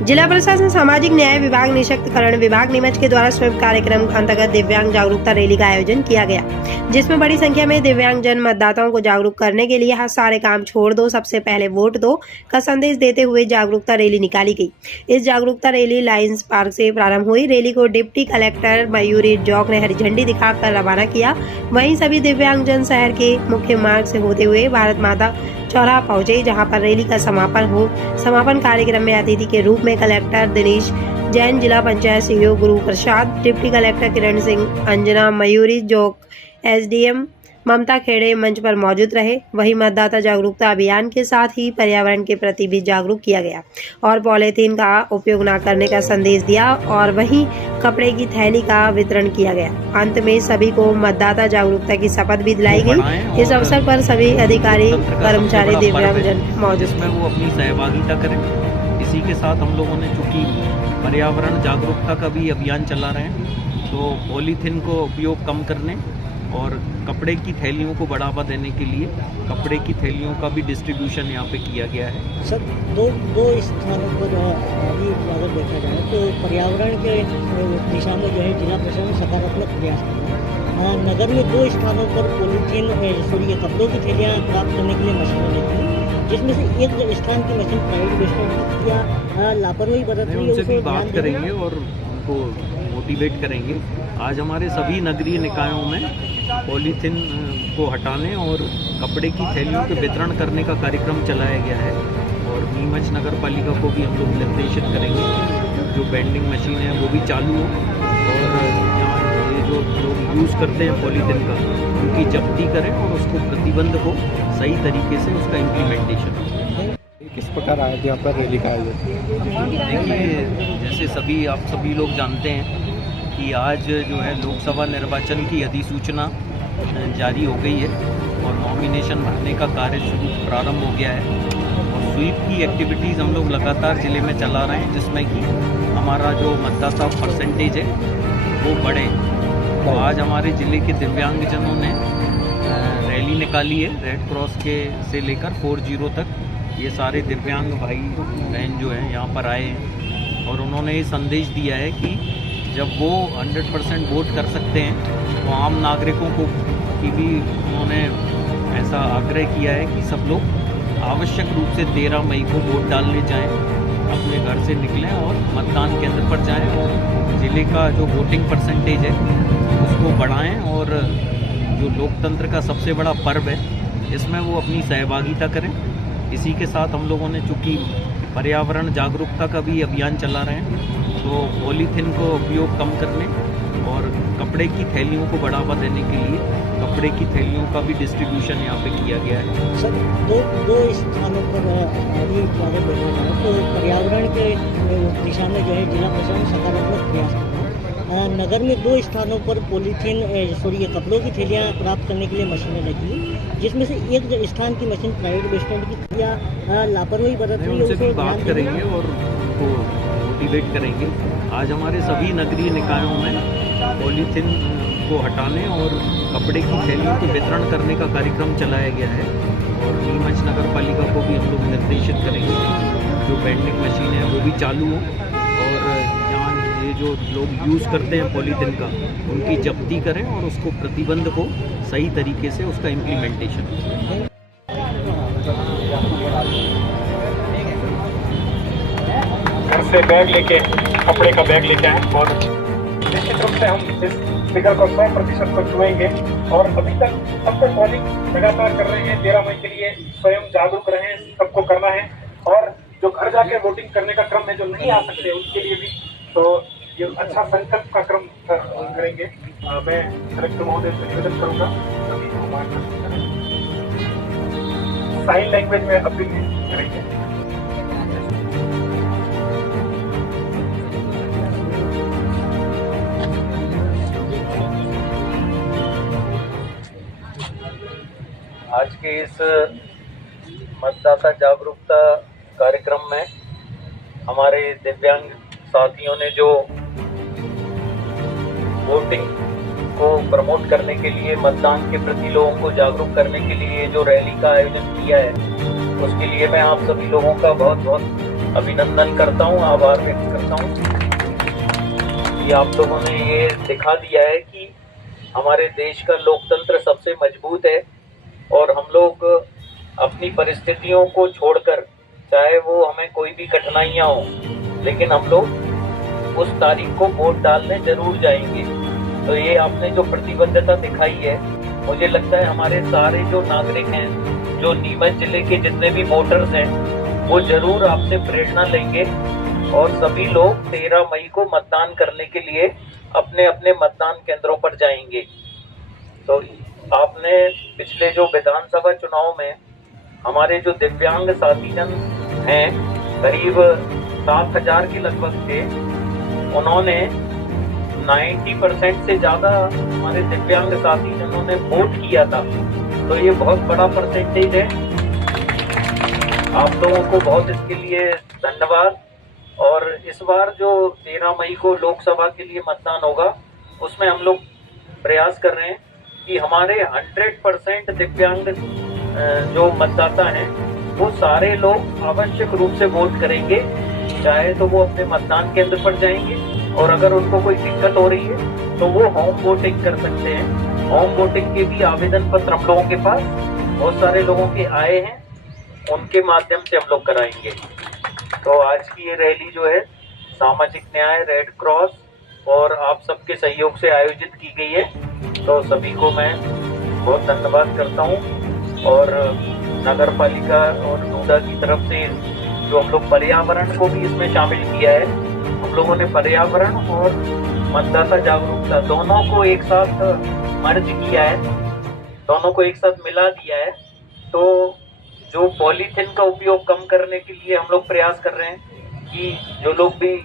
जिला प्रशासन सामाजिक न्याय विभाग निशक्तकरण विभाग नीमच के द्वारा स्वीप कार्यक्रम अंतर्गत दिव्यांग जागरूकता रैली का आयोजन किया गया, जिसमें बड़ी संख्या में दिव्यांग जन मतदाताओं को जागरूक करने के लिए सारे काम छोड़ दो, सबसे पहले वोट दो का संदेश देते हुए जागरूकता रैली निकाली गई। इस जागरूकता रैली लायंस पार्क से प्रारंभ हुई। रैली को डिप्टी कलेक्टर मयूरी जौक ने हरी झंडी दिखाकर रवाना किया। वहीं सभी दिव्यांग जन शहर के मुख्य मार्ग से होते हुए भारत माता चौराहा पहुंचे, जहां पर रैली का समापन कार्यक्रम में अतिथि के रूप में कलेक्टर दिनेश जैन, जिला panchayat CEO Guru Prasad, deputy collector किरण सिंह, अंजना मयूरी जौक, एसडीएम ममता खेड़े मंच पर मौजूद रहे। वहीं मतदाता जागरूकता अभियान के साथ ही पर्यावरण के प्रति भी जागरूक किया गया और पॉलीथीन का उपयोग न करने का संदेश दिया और वहीं कपड़े की थैली का वितरण किया गया। अंत में सभी को मतदाता जागरूकता की शपथ भी दिलाई गई। इस अवसर पर सभी अधिकारी, कर्मचारी, दिव्यांगजन मौजूद थे। वो अपनी सहभागिता करें। इसी के साथ हम लोगों ने चूँकि पर्यावरण जागरूकता का भी अभियान चला रहे हैं, तो पॉलीथीन को उपयोग कम करने और कपड़े की थैलियों को बढ़ावा देने के लिए कपड़े की थैलियों का भी डिस्ट्रीब्यूशन यहाँ पे किया गया है। सर, दो स्थानों पर अभी अगर देखा जाए तो पर्यावरण के दिशा में जो है जिला प्रशासन सकारात्मक प्रयास कर रहा है। नगर में 2 स्थानों पर पॉलीथीन कपड़ों की थैलियाँ प्राप्त करने के लिए मशीनें लेती हैं, जिसमें से एक स्थान की मशीन प्राइवेट वेस्टर्न या लापरवाही बरत रही है, उनसे भी बात करेंगे और उनको मोटिवेट करेंगे। आज हमारे सभी नगरीय निकायों में पॉलीथीन को हटाने और कपड़े की थैलियों के वितरण करने का कार्यक्रम चलाया गया है और नीमच नगर पालिका को भी हम लोग निर्देशित करेंगे जो बेंडिंग मशीन है वो भी चालू हो और यहाँ ये जो लोग यूज़ करते हैं पॉलीथीन का उनकी जब्ती करें और उसको प्रतिबंध हो सही तरीके से उसका इम्प्लीमेंटेशन हो। किस प्रकार आए थे यहाँ पर रैली का आयोजन? देखिए, जैसे आप सभी लोग जानते हैं कि आज जो है लोकसभा निर्वाचन की अधिसूचना जारी हो गई है और नॉमिनेशन भरने का कार्य प्रारंभ हो गया है और स्वीप की एक्टिविटीज़ हम लोग लगातार ज़िले में चला रहे हैं, जिसमें कि हमारा जो मतदाता परसेंटेज है वो बढ़े। तो आज हमारे ज़िले के दिव्यांगजनों ने रैली निकाली है। रेड क्रॉस के से लेकर 40 तक ये सारे दिव्यांग भाई बहन जो हैं यहाँ पर आए हैं और उन्होंने ये संदेश दिया है कि जब वो 100% वोट कर सकते हैं तो आम नागरिकों को की भी उन्होंने ऐसा आग्रह किया है कि सब लोग आवश्यक रूप से 13 मई को वोट डालने जाएं, अपने घर से निकलें और मतदान केंद्र पर जाएं और ज़िले का जो वोटिंग परसेंटेज है उसको बढ़ाएं और जो लोकतंत्र का सबसे बड़ा पर्व है इसमें वो अपनी सहभागिता करें। इसी के साथ हम लोगों ने चूँकि पर्यावरण जागरूकता का भी अभियान चला रहे हैं, तो पॉलीथीन को उपयोग कम करने और कपड़े की थैलियों को बढ़ावा देने के लिए कपड़े की थैलियों का भी डिस्ट्रीब्यूशन यहाँ पे किया गया है। सर, दो स्थानों पर अभी अगर देखा जाए तो पर्यावरण के दिशा में जो है जिला प्रशासन सकारात्मक प्रयास कर रहा है। नगर में 2 स्थानों पर कपड़ों की थैलियाँ प्राप्त करने के लिए मशीनें लगी हैं, जिसमें से एक स्थान की मशीन प्राइवेट वेस्टर्न की या लापरवाही बरत रही है, उनसे भी बात करेंगे और उनको मोटिवेट करेंगे। आज हमारे सभी नगरीय निकायों में पॉलीथीन को हटाने और कपड़े की थैलियों के वितरण करने का कार्यक्रम चलाया गया है और नीमच नगर पालिका को भी हम लोग निर्देशित करेंगे जो बेंडिंग मशीन है वो भी चालू हो और यहाँ ये जो लोग यूज़ करते हैं पॉलीथीन का उनकी जब्ती करें और उसको प्रतिबंध हो सही तरीके से उसका इम्प्लीमेंटेशन हो। घर से बैग लेके कपड़े का बैग लेके आए, बहुत अच्छा। निश्चित रूप से हम इस फिगर को 100% को छुएंगे और अभी तक सबको पोलिंग लगातार कर रहे हैं। 13 मई के लिए स्वयं जागरूक रहें, सबको करना है और जो घर जाके वोटिंग करने का क्रम है, जो नहीं आ सकते उनके लिए भी तो ये अच्छा संकल्प का क्रम करेंगे। मैं कलेक्टर महोदय से निवेदन करूँगा सभी साइन लैंग्वेज में अपील करेंगे। आज के इस मतदाता जागरूकता कार्यक्रम में हमारे दिव्यांग साथियों ने जो वोटिंग को प्रमोट करने के लिए, मतदान के प्रति लोगों को जागरूक करने के लिए जो रैली का आयोजन किया है, उसके लिए मैं आप सभी लोगों का बहुत बहुत अभिनंदन करता हूँ, आभार व्यक्त करता हूँ कि आप लोगों ने ये दिखा दिया है कि हमारे देश का लोकतंत्र सबसे मजबूत है और हम लोग अपनी परिस्थितियों को छोड़कर, चाहे वो हमें कोई भी कठिनाइयाँ हो, लेकिन हम लोग उस तारीख को वोट डालने जरूर जाएंगे। तो ये आपने जो प्रतिबद्धता दिखाई है, मुझे लगता है हमारे सारे जो नागरिक हैं, जो नीमच जिले के जितने भी वोटर्स हैं, वो जरूर आपसे प्रेरणा लेंगे और सभी लोग 13 मई को मतदान करने के लिए अपने अपने मतदान केंद्रों पर जाएंगे। तो आपने पिछले जो विधानसभा चुनाव में हमारे जो दिव्यांग साथीजन हैं, करीब 7,000 के लगभग थे, उन्होंने 90% से ज़्यादा हमारे दिव्यांग साथीजनों ने वोट किया था। तो ये बहुत बड़ा परसेंटेज है। आप लोगों को बहुत इसके लिए धन्यवाद। और इस बार जो 13 मई को लोकसभा के लिए मतदान होगा, उसमें हम लोग प्रयास कर रहे हैं कि हमारे 100% दिव्यांग जो मतदाता हैं, वो सारे लोग आवश्यक रूप से वोट करेंगे। चाहे तो वो अपने मतदान केंद्र पर जाएंगे और अगर उनको कोई दिक्कत हो रही है तो वो होम वोटिंग कर सकते हैं। होम वोटिंग के भी आवेदन पत्र हम लोगों के पास बहुत सारे लोगों के आए हैं, उनके माध्यम से हम लोग कराएंगे। तो आज की ये रैली जो है सामाजिक न्याय, रेड क्रॉस और आप सबके सहयोग से आयोजित की गई है। तो सभी को मैं बहुत धन्यवाद करता हूँ। और नगर पालिका और नोडा की तरफ से जो हम लोग पर्यावरण को भी इसमें शामिल किया है, हम लोगों ने पर्यावरण और मतदाता जागरूकता दोनों को एक साथ मर्ज किया है, दोनों को एक साथ मिला दिया है। तो जो पॉलीथीन का उपयोग कम करने के लिए हम लोग प्रयास कर रहे हैं कि जो लोग भी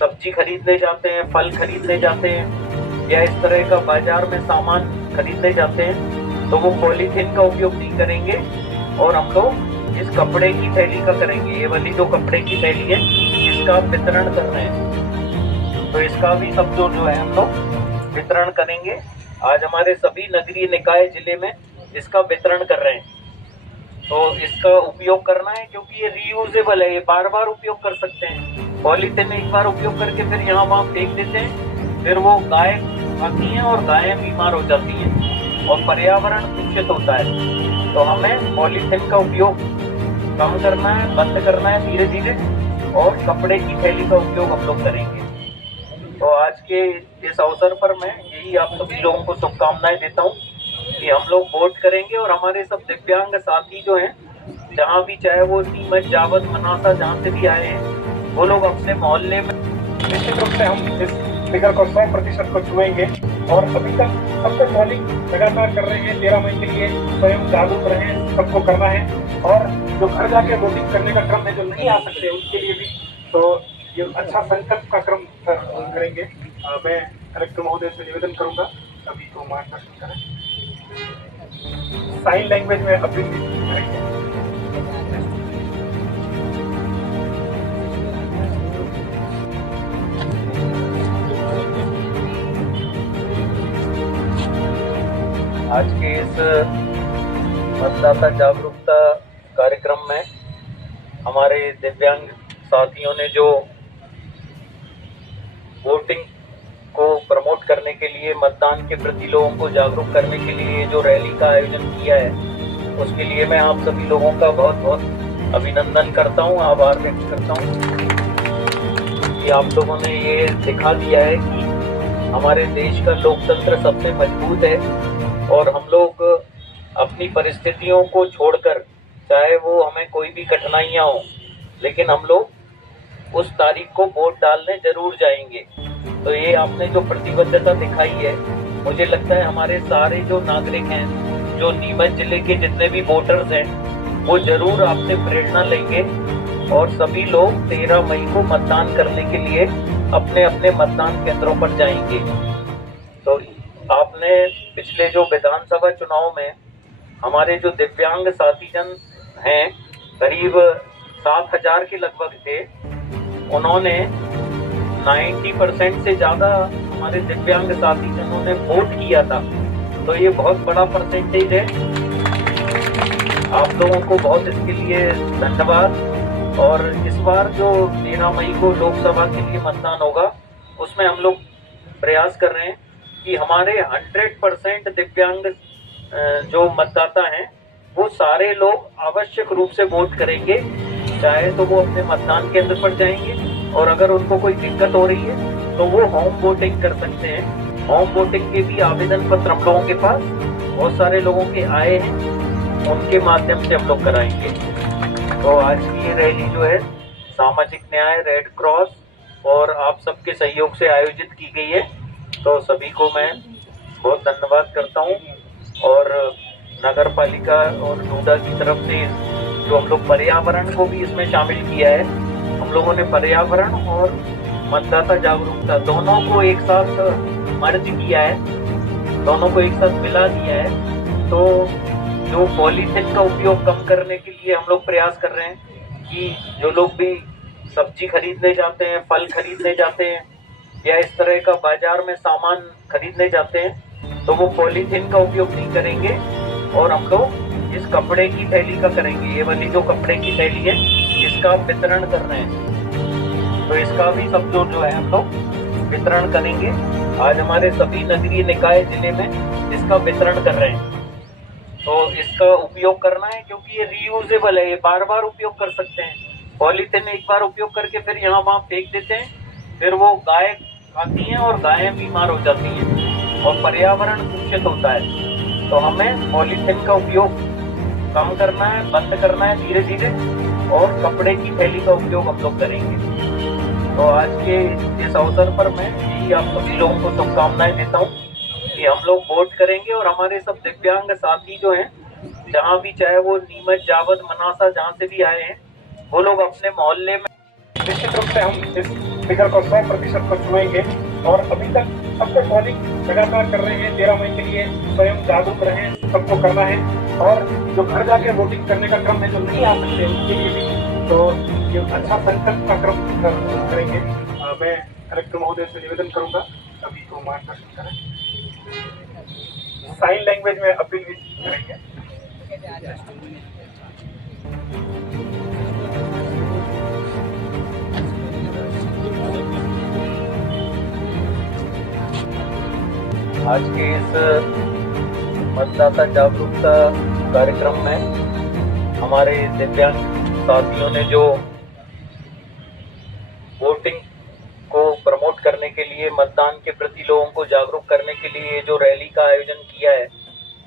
सब्जी खरीदने जाते हैं, फल खरीदने जाते हैं या इस तरह का बाजार में सामान खरीदने जाते हैं, तो वो पॉलीथीन का उपयोग नहीं करेंगे और हम लोग इस कपड़े की थैली का करेंगे। ये वाली जो कपड़े की थैली है, इसका वितरण कर रहे हैं। तो इसका भी सब जो है हम लोग वितरण करेंगे। आज हमारे सभी नगरीय निकाय जिले में इसका वितरण कर रहे हैं। तो इसका उपयोग करना है क्योंकि ये रीयूजेबल है, ये बार बार उपयोग कर सकते हैं। पॉलीथीन एक बार उपयोग करके फिर यहाँ वहाँ फेंक देते हैं, फिर वो गाय आती हैं और गायें बीमार हो जाती हैं और पर्यावरण दूषित होता है। तो हमें पॉलीथीन का उपयोग कम करना है, बंद करना है धीरे धीरे, और कपड़े की थैली का उपयोग हम लोग करेंगे। तो आज के इस अवसर पर मैं यही आप सभी लोगों को शुभकामनाएं देता हूँ कि हम लोग वोट करेंगे और हमारे सब दिव्यांग साथी जो हैं, जहाँ भी, चाहे वो नीमच, जावद, मनासा, जहाँ से भी आए हैं, वो लोग अपने मोहल्ले में निश्चित रूप से हम इस फिगर को 100% को छुएंगे। और अभी तक सबको पोलिंग लगातार कर रहे हैं। 13 मई के लिए स्वयं जागरूक रहें, सबको करना है। और जो घर जाके वोटिंग करने का क्रम है, जो नहीं आ सकते उनके लिए भी तो ये अच्छा संकल्प का क्रम करेंगे। मैं कलेक्टर महोदय से निवेदन करूंगा सभी को मार्गदर्शन करें। साइन लैंग्वेज में अपील करेंगे। आज के इस मतदाता जागरूकता कार्यक्रम में हमारे दिव्यांग साथियों ने जो वोटिंग को प्रमोट करने के लिए, मतदान के प्रति लोगों को जागरूक करने के लिए जो रैली का आयोजन किया है, उसके लिए मैं आप सभी लोगों का बहुत बहुत अभिनंदन करता हूं, आभार व्यक्त करता हूं कि आप लोगों ने ये दिखा दिया है कि हमारे देश का लोकतंत्र सबसे मजबूत है और हम लोग अपनी परिस्थितियों को छोड़कर, चाहे वो हमें कोई भी कठिनाइयाँ हो, लेकिन हम लोग उस तारीख को वोट डालने जरूर जाएंगे। तो ये आपने जो प्रतिबद्धता दिखाई है, मुझे लगता है हमारे सारे जो नागरिक हैं, जो नीमच जिले के जितने भी वोटर्स हैं, वो जरूर आपसे प्रेरणा लेंगे और सभी लोग 13 मई को मतदान करने के लिए अपने अपने मतदान केंद्रों पर जाएंगे। तो आपने पिछले जो विधानसभा चुनाव में हमारे जो दिव्यांग साथीजन हैं, करीब 7,000 के लगभग थे, उन्होंने 90% से ज़्यादा हमारे दिव्यांग साथीजनों ने वोट किया था। तो ये बहुत बड़ा परसेंटेज है। आप लोगों को बहुत इसके लिए धन्यवाद। और इस बार जो 13 मई को लोकसभा के लिए मतदान होगा उसमें हम लोग प्रयास कर रहे हैं कि हमारे 100% दिव्यांग जो मतदाता हैं वो सारे लोग आवश्यक रूप से वोट करेंगे, चाहे तो वो अपने मतदान केंद्र पर जाएंगे और अगर उनको कोई दिक्कत हो रही है तो वो होम वोटिंग कर सकते हैं। होम वोटिंग के भी आवेदन पत्र हम लोगों के पास बहुत सारे लोगों के आए हैं, उनके माध्यम से हम लोग कराएंगे। तो आज की ये रैली जो है सामाजिक न्याय, रेड क्रॉस और आप सबके सहयोग से आयोजित की गई है, तो सभी को मैं बहुत धन्यवाद करता हूँ। और नगर पालिका और डूडा की तरफ से जो हम लोग पर्यावरण को भी इसमें शामिल किया है, हम लोगों ने पर्यावरण और मतदाता जागरूकता दोनों को एक साथ मर्ज किया है, दोनों को एक साथ मिला दिया है। तो जो पॉलीथिन का उपयोग कम करने के लिए हम लोग प्रयास कर रहे हैं कि जो लोग भी सब्जी खरीदने जाते हैं, फल खरीदने जाते हैं या इस तरह का बाजार में सामान खरीदने जाते हैं तो वो पॉलीथिन का उपयोग नहीं करेंगे और हम लोग इस कपड़े की थैली का करेंगे। ये वाली जो कपड़े की थैली है इसका वितरण कर रहे हैं, तो इसका भी सब जो है हम लोग वितरण करेंगे। आज हमारे सभी नगरीय निकाय जिले में इसका वितरण कर रहे हैं। तो इसका उपयोग करना है क्योंकि ये रीयूजेबल है, ये बार बार उपयोग कर सकते हैं। पॉलीथिन एक बार उपयोग करके फिर यहाँ वहाँ फेंक देते हैं, फिर वो गाय खाती हैं और गायें बीमार हो जाती हैं और पर्यावरण दूषित होता है। तो हमें पॉलीथिन का उपयोग कम करना है, बंद करना है धीरे धीरे, और कपड़े की थैली का उपयोग हम लोग करेंगे। तो आज के इस अवसर पर मैं यही आप सभी लोगों को शुभकामनाएं देता हूँ कि हम लोग वोट करेंगे और हमारे सब दिव्यांग साथी जो हैं, जहाँ भी, चाहे वो नीमच, जावद, मनासा, जहाँ से भी आए हैं, वो लोग अपने मोहल्ले में निश्चित रूप से हम इस फिगर को 100% को छुएंगे। और अभी तक सबको पोलिंग लगातार कर रहे हैं। 13 मई के लिए स्वयं जागरूक रहें, सबको करना है। और जो घर जाके वोटिंग करने का क्रम है, जो नहीं आ सकते उनके लिए भी तो ये अच्छा संकल्प का क्रम करेंगे। मैं कलेक्टर महोदय से निवेदन करूंगा सभी को मार्गदर्शन करें, साइन लैंग्वेज में अपील भी करेंगे। आज के इस मतदाता जागरूकता कार्यक्रम में हमारे दिव्यांग साथियों ने जो वोटिंग को प्रमोट करने के लिए, मतदान के प्रति लोगों को जागरूक करने के लिए जो रैली का आयोजन किया है,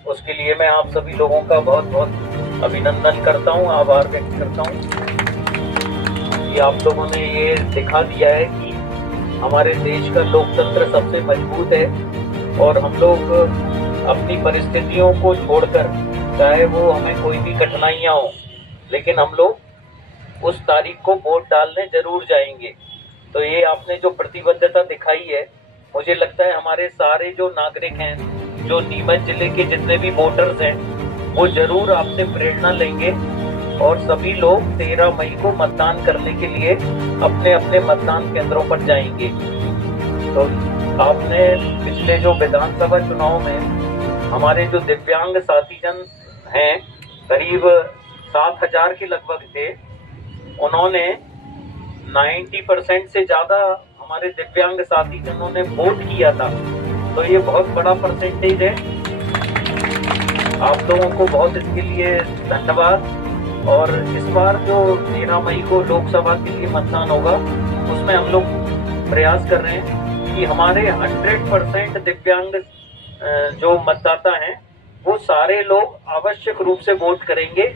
उसके लिए मैं आप सभी लोगों का बहुत बहुत अभिनंदन करता हूं, आभार व्यक्त करता हूं कि आप लोगों ने ये दिखा दिया है कि हमारे देश का लोकतंत्र सबसे मजबूत है और हम लोग अपनी परिस्थितियों को छोड़कर, चाहे वो हमें कोई भी कठिनाइयाँ हो, लेकिन हम लोग उस तारीख को वोट डालने जरूर जाएंगे। तो ये आपने जो प्रतिबद्धता दिखाई है, मुझे लगता है हमारे सारे जो नागरिक हैं, जो नीमच जिले के जितने भी वोटर्स हैं, वो जरूर आपसे प्रेरणा लेंगे और सभी लोग 13 मई को मतदान करने के लिए अपने अपने मतदान केंद्रों पर जाएंगे। तो आपने पिछले जो विधानसभा चुनाव में हमारे जो दिव्यांग साथीजन हैं, करीब 7,000 के लगभग थे, उन्होंने 90% से ज़्यादा हमारे दिव्यांग साथीजनों ने वोट किया था। तो ये बहुत बड़ा परसेंटेज है। आप लोगों को बहुत इसके लिए धन्यवाद। और इस बार जो 13 मई को लोकसभा के लिए मतदान होगा, उसमें हम लोग प्रयास कर रहे हैं कि हमारे 100% दिव्यांग जो मतदाता हैं, वो सारे लोग आवश्यक रूप से वोट करेंगे,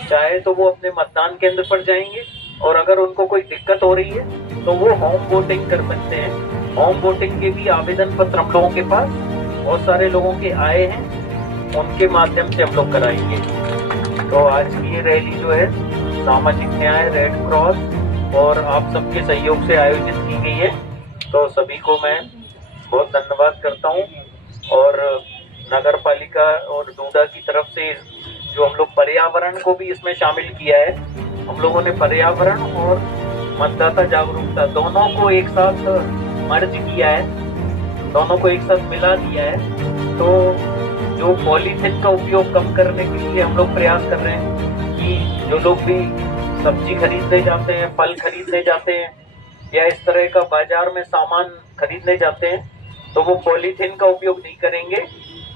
चाहे तो वो अपने मतदान केंद्र पर जाएंगे और अगर उनको कोई दिक्कत हो रही है तो वो होम वोटिंग कर सकते हैं। होम वोटिंग के भी आवेदन पत्र हम लोगों के पास बहुत सारे लोगों के आए हैं, उनके माध्यम से हम लोग कराएंगे। तो आज की ये रैली जो है सामाजिक न्याय, रेड क्रॉस और आप सबके सहयोग से आयोजित की गई है, तो सभी को मैं बहुत धन्यवाद करता हूँ। और नगर पालिका और डूडा की तरफ से जो हम लोग पर्यावरण को भी इसमें शामिल किया है, हम लोगों ने पर्यावरण और मतदाता जागरूकता दोनों को एक साथ मर्ज किया है, दोनों को एक साथ मिला दिया है। तो जो पॉलीथिन का उपयोग कम करने के लिए हम लोग प्रयास कर रहे हैं कि जो लोग भी सब्जी खरीदने जाते हैं, फल खरीदने जाते हैं या इस तरह का बाजार में सामान खरीदने जाते हैं तो वो पॉलीथीन का उपयोग नहीं करेंगे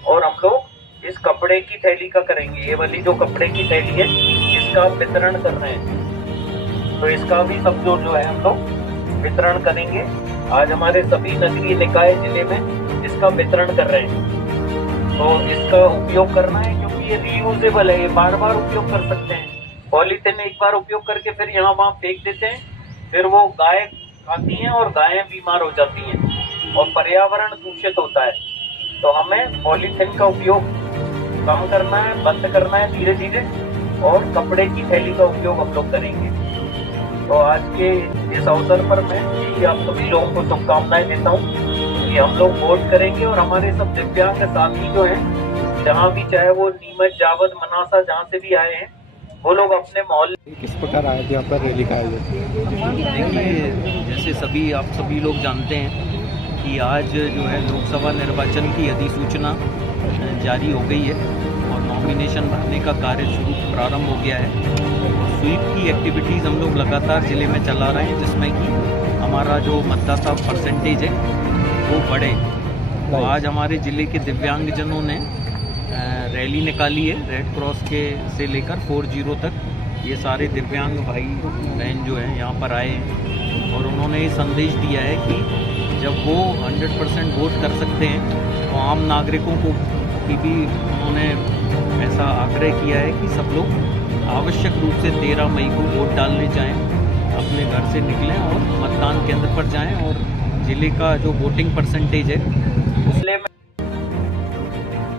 और हम लोग इस कपड़े की थैली का करेंगे। ये वाली जो कपड़े की थैली है इसका वितरण कर रहे हैं, तो इसका भी सब जो है हम लोग वितरण करेंगे। आज हमारे सभी नगरीय निकाय जिले में इसका वितरण कर रहे हैं। तो इसका उपयोग करना है क्योंकि ये रीयूजेबल है, ये बार बार उपयोग कर सकते हैं। पॉलीथीन एक बार उपयोग करके फिर यहाँ वहाँ फेंक देते हैं, फिर वो गाय खाती हैं और गायें बीमार हो जाती हैं और पर्यावरण दूषित होता है। तो हमें पॉलीथीन का उपयोग कम करना है, बंद करना है धीरे धीरे, और कपड़े की थैली का उपयोग हम लोग करेंगे। तो आज के इस अवसर पर मैं यही आप सभी लोगों को शुभकामनाएं देता हूँ कि हम लोग वोट करेंगे और हमारे सब दिव्यांग साथी जो हैं, जहाँ भी, चाहे वो नीमच, जावद, मनासा, जहाँ से भी आए हैं, वो लोग अपने मोहल्ले। किस प्रकार आए थे यहाँ पर रैली का आयोजन? देखिए, जैसे आप सभी लोग जानते हैं कि आज जो है लोकसभा निर्वाचन की अधिसूचना जारी हो गई है और नॉमिनेशन भरने का कार्य शुरू प्रारंभ हो गया है। और स्वीप की एक्टिविटीज़ हम लोग लगातार ज़िले में चला रहे हैं, जिसमें कि हमारा जो मतदाता परसेंटेज है वो बढ़े। तो आज हमारे ज़िले के दिव्यांगजनों ने रैली निकाली है, रेड क्रॉस के से लेकर 40 तक। ये सारे दिव्यांग भाई बहन जो हैं यहाँ पर आए हैं और उन्होंने ये संदेश दिया है कि जब वो 100% वोट कर सकते हैं तो आम नागरिकों को की भी उन्होंने ऐसा आग्रह किया है कि सब लोग आवश्यक रूप से 13 मई को वोट डालने जाएं, अपने घर से निकलें और मतदान केंद्र पर जाएं और ज़िले का जो वोटिंग परसेंटेज है